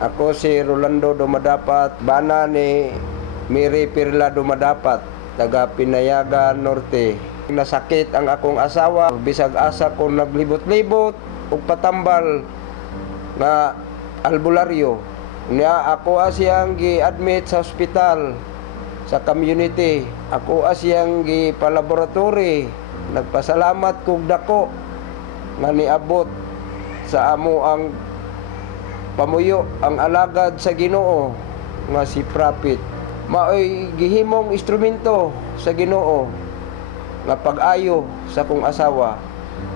Ako si Rolando Dumadapat, bana ni Mary Pirla Dumadapat, taga Pinayagan Norte. Nasakit ang akong asawa, bisag asa ko naglibot-libot ug patambal nga albularyo. Niya ako siyang gi-admit sa ospital sa community. Ako siyang gi-palaboratory. Nagpasalamat kog dako nga niabot sa amo ang pamuyo ang alagad sa Ginoo nga si Prophet. Maoy gihimong instrumento sa Ginoo nga pag-ayo sa akong asawa.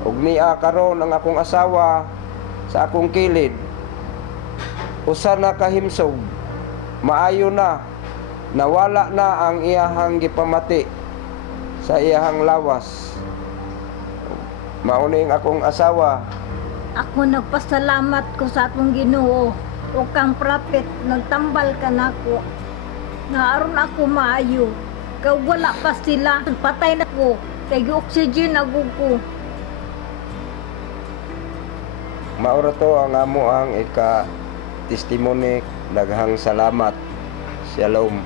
Ug niya karon ang akong asawa sa akong kilid. Usa na kahimsog, maayo na, nawala na ang iyahang gipamati sa iyahang lawas. Mauning akong asawa. Ako nagpasalamat ko sa atong Ginoo o kang prophet nagtambal ka nako. Nga aron ako maayo. Kay wala pa sila, patay na ko. Kay oxygen na ko. Maura to ang amo ang ika testimony. Daghang salamat. Shalom.